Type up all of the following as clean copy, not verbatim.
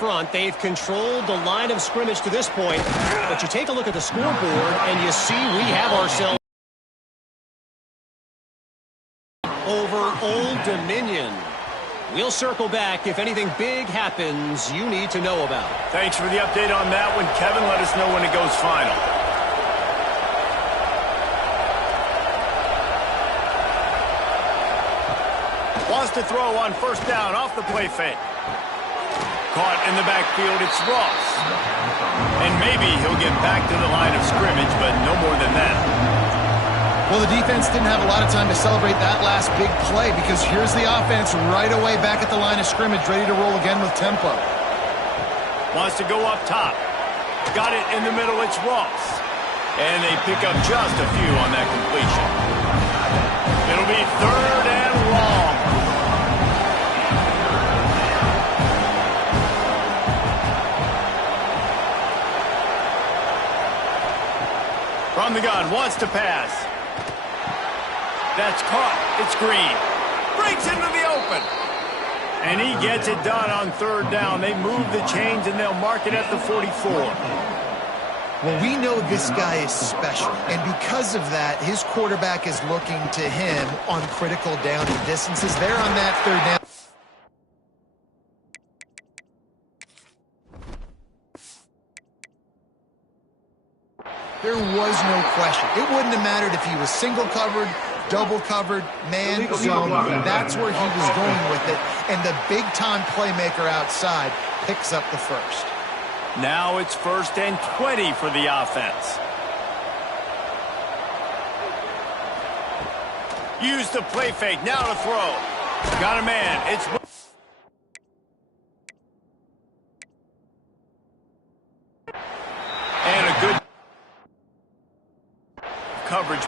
front. They've controlled the line of scrimmage to this point. But you take a look at the scoreboard, and you see we have ourselves over Old Dominion. We'll circle back if anything big happens you need to know about. Thanks for the update on that one, Kevin. Let us know when it goes final. Wants to throw on first down off the play fake. Caught in the backfield, it's Ross. And maybe he'll get back to the line of scrimmage, but no more than that. Well, the defense didn't have a lot of time to celebrate that last big play because here's the offense right away back at the line of scrimmage, ready to roll again with tempo. Wants to go up top. Got it in the middle, it's Ross. And they pick up just a few on that completion. It'll be 3rd and long. From the gun, wants to pass. That's caught. It's Green. Breaks into the open. And he gets it done on 3rd down. They move the chains, and they'll mark it at the 44. Well, we know this guy is special, and because of that, his quarterback is looking to him on critical down and distances. They're on that 3rd down. There was no question. It wouldn't have mattered if he was single covered, double covered, man zone. That's where he was going with it. And the big-time playmaker outside picks up the first. Now it's 1st and 20 for the offense. Use the play fake. Now to throw. Got a man. It's... And a good coverage.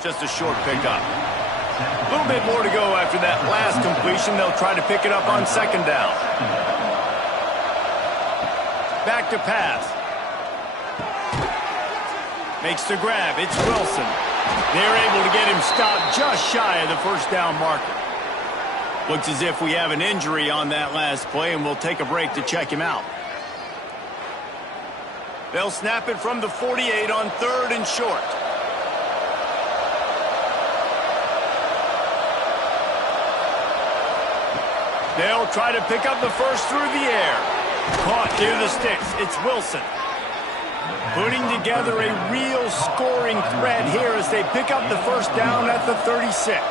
Just a short pickup. A little bit more to go after that last completion. They'll try to pick it up on 2nd down. Back to pass. Makes the grab. It's Wilson. They're able to get him stopped just shy of the 1st down marker. Looks as if we have an injury on that last play, and we'll take a break to check him out. They'll snap it from the 48 on 3rd and short. They'll try to pick up the first through the air. Caught near the sticks. It's Wilson. Putting together a real scoring threat here as they pick up the 1st down at the 36.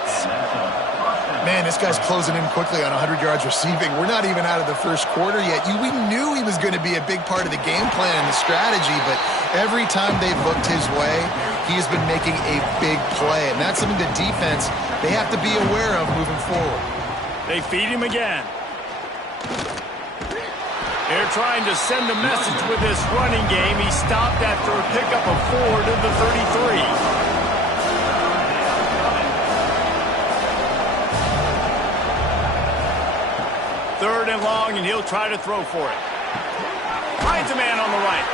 Man, this guy's closing in quickly on 100 yards receiving. We're not even out of the 1st quarter yet. We knew he was going to be a big part of the game plan and the strategy, but every time they've looked his way, he's been making a big play, and that's something the defense, they have to be aware of moving forward. They feed him again. They're trying to send a message with this running game. He stopped after a pickup of 4 to the 33. 3rd and long, and he'll try to throw for it. Finds a man on the right.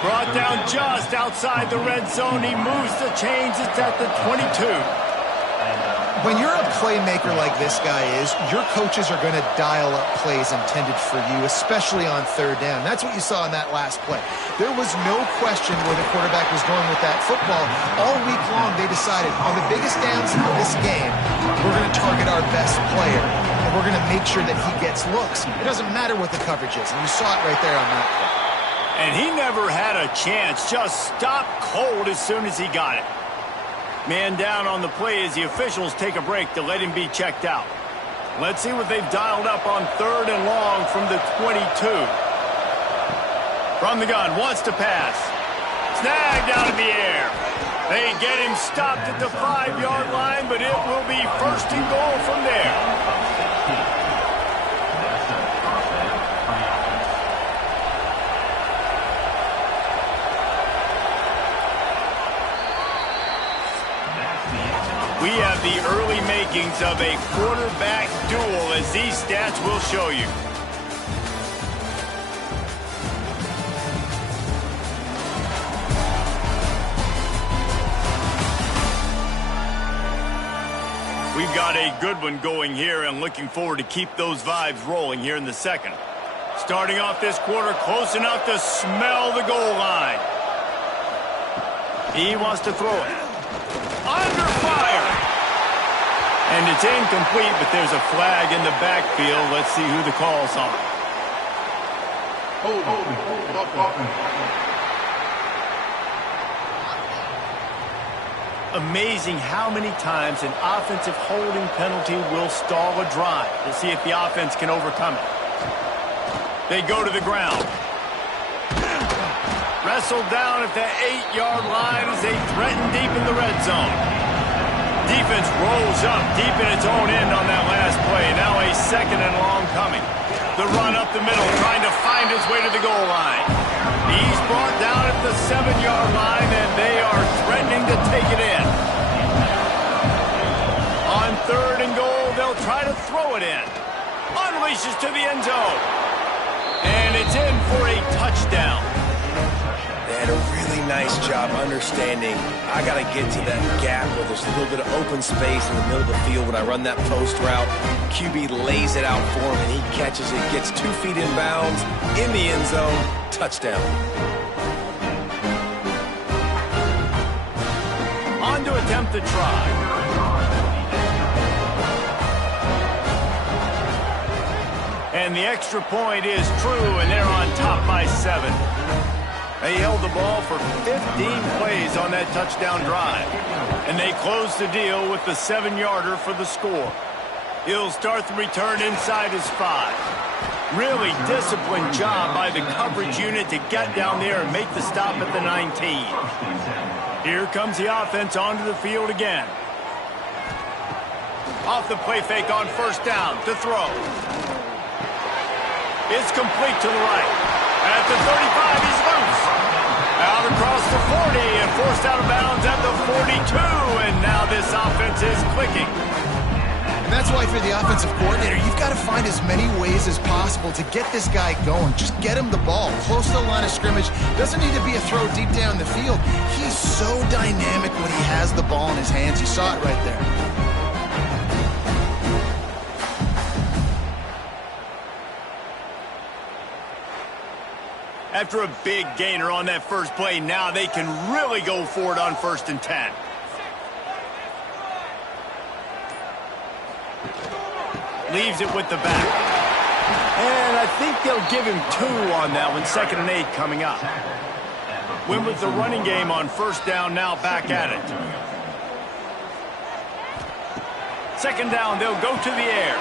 Brought down just outside the red zone. He moves the chains. It's at the 22. When you're a playmaker like this guy is, your coaches are going to dial up plays intended for you, especially on 3rd down. That's what you saw in that last play. There was no question where the quarterback was going with that football. All week long, they decided, on the biggest downs of this game, we're going to target our best player, and we're going to make sure that he gets looks. It doesn't matter what the coverage is, and you saw it right there on that play. And he never had a chance, just stopped cold as soon as he got it. Man down on the play as the officials take a break to let him be checked out. Let's see what they've dialed up on 3rd and long from the 22. From the gun, wants to pass. Snagged out of the air. They get him stopped at the 5-yard line, but it will be 1st and goal from there. We have the early makings of a quarterback duel, as these stats will show you. We've got a good one going here, and looking forward to keep those vibes rolling here in the second. Starting off this quarter close enough to smell the goal line. He wants to throw it. Under fire! And it's incomplete, but there's a flag in the backfield. Let's see who the call's on. Amazing how many times an offensive holding penalty will stall a drive. We'll see if the offense can overcome it. They go to the ground. Wrestled down at the 8-yard line as they threaten deep in the red zone. Defense rolls up deep in its own end on that last play. Now a 2nd and long coming. The run up the middle, trying to find his way to the goal line. He's brought down at the 7-yard line, and they are threatening to take it in. On 3rd and goal, they'll try to throw it in. Unleashes to the end zone. And it's in for a touchdown. They had a really nice job understanding I got to get to that gap where there's a little bit of open space in the middle of the field when I run that post route. QB lays it out for him, and he catches it, gets 2 feet in bounds, in the end zone, touchdown. On to attempt the try. And the extra point is true, and they're on top by 7. They held the ball for 15 plays on that touchdown drive. And they close the deal with the 7-yarder for the score. He'll start the return inside his 5. Really disciplined job by the coverage unit to get down there and make the stop at the 19. Here comes the offense onto the field again. Off the play fake on 1st down to throw. It's complete to the right. At the 35, he's loose. Out across the 40 and forced out of bounds at the 42. And now this offense is clicking. And that's why for the offensive coordinator, you've got to find as many ways as possible to get this guy going. Just get him the ball close to the line of scrimmage. Doesn't need to be a throw deep down the field. He's so dynamic when he has the ball in his hands. You saw it right there. After a big gainer on that first play, now they can really go for it on 1st and 10. Leaves it with the back. And I think they'll give him 2 on that one. 2nd and 8 coming up. Went with the running game on 1st down, now back at it. 2nd down, they'll go to the air.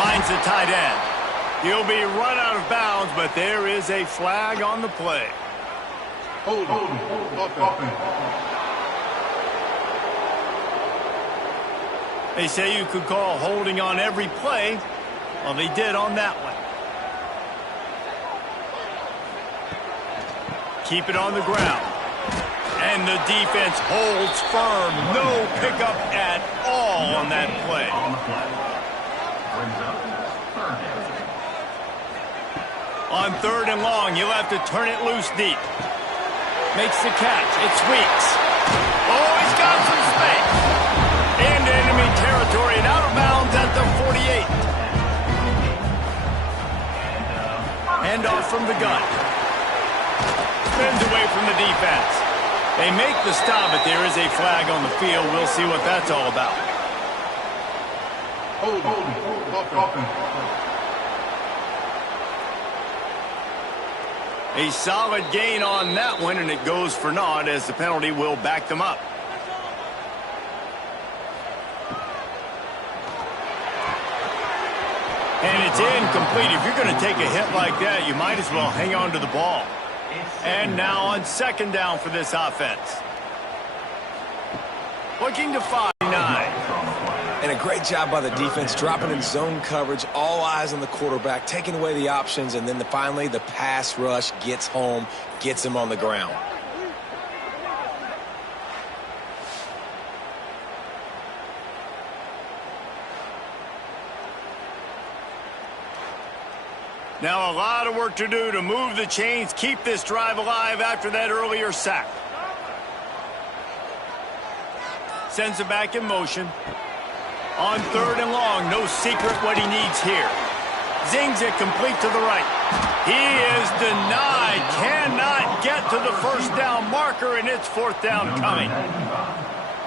Finds the tight end. He'll be run out of bounds, but there is a flag on the play. Hold. They say you could call holding on every play. Well, they did on that one. Keep it on the ground. And the defense holds firm. No pickup at all on that play. On 3rd and long, you'll have to turn it loose deep. Makes the catch. It sweeps. Oh, he's got some space. Into enemy territory and out of bounds at the 48. Handoff from the gun. Spins away from the defense. They make the stop, but there is a flag on the field. We'll see what that's all about. Hold. A solid gain on that one, and it goes for naught as the penalty will back them up. And it's incomplete. If you're going to take a hit like that, you might as well hang on to the ball. And now on second down for this offense. Looking to 5-9. And a great job by the defense, dropping in zone coverage, all eyes on the quarterback, taking away the options, and then finally the pass rush gets home, gets him on the ground. Now a lot of work to do to move the chains, keep this drive alive after that earlier sack. Sends it back in motion. On third and long, no secret what he needs here. Zings it complete to the right. He is denied. Cannot get to the first down marker, and it's fourth down coming.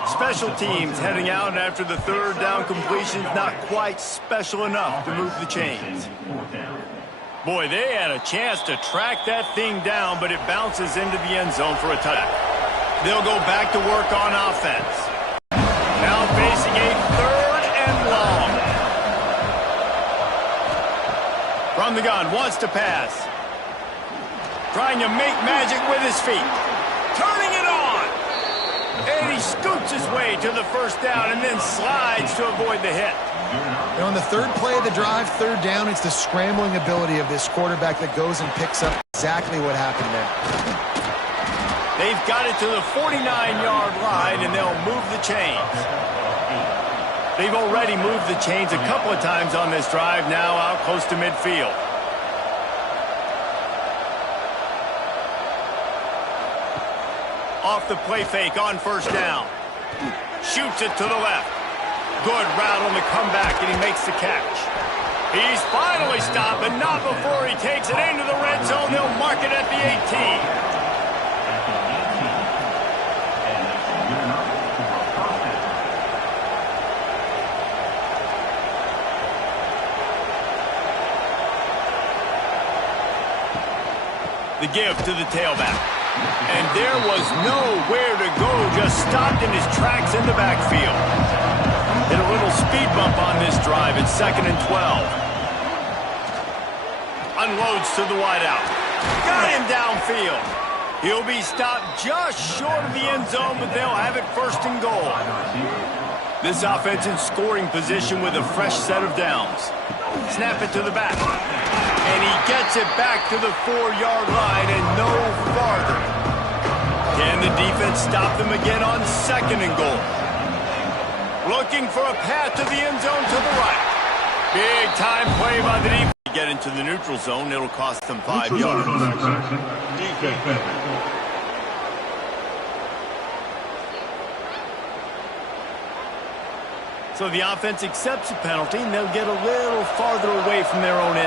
Special teams heading out after the third down completion is not quite special enough to move the chains. Boy, they had a chance to track that thing down, but it bounces into the end zone for a touchdown. They'll go back to work on offense. Now facing a third and long. From the gun, wants to pass. Trying to make magic with his feet. Turning it on. And he scoots his way to the first down and then slides to avoid the hit. And on the third play of the drive, third down, it's the scrambling ability of this quarterback that goes and picks up exactly what happened there. They've got it to the 49-yard line, and they'll move the chains. They've already moved the chains a couple of times on this drive, now out close to midfield. Off the play fake on first down. Shoots it to the left. Good route on the comeback, and he makes the catch. He's finally stopped, but not before he takes it into the red zone. They'll mark it at the 18. The give to the tailback. And there was nowhere to go, just stopped in his tracks in the backfield. Hit a little speed bump on this drive. It's 2nd and 12. Unloads to the wideout. Got him downfield. He'll be stopped just short of the end zone, but they'll have it first and goal. This offense in scoring position with a fresh set of downs. Snap it to the back. And he gets it back to the 4-yard line and no farther. Can the defense stop them again on 2nd and goal? Looking for a path to the end zone to the right. Big time play by the defense. Get into the neutral zone, it'll cost them 5 yards. So the offense accepts the penalty, and they'll get a little farther away from their own end.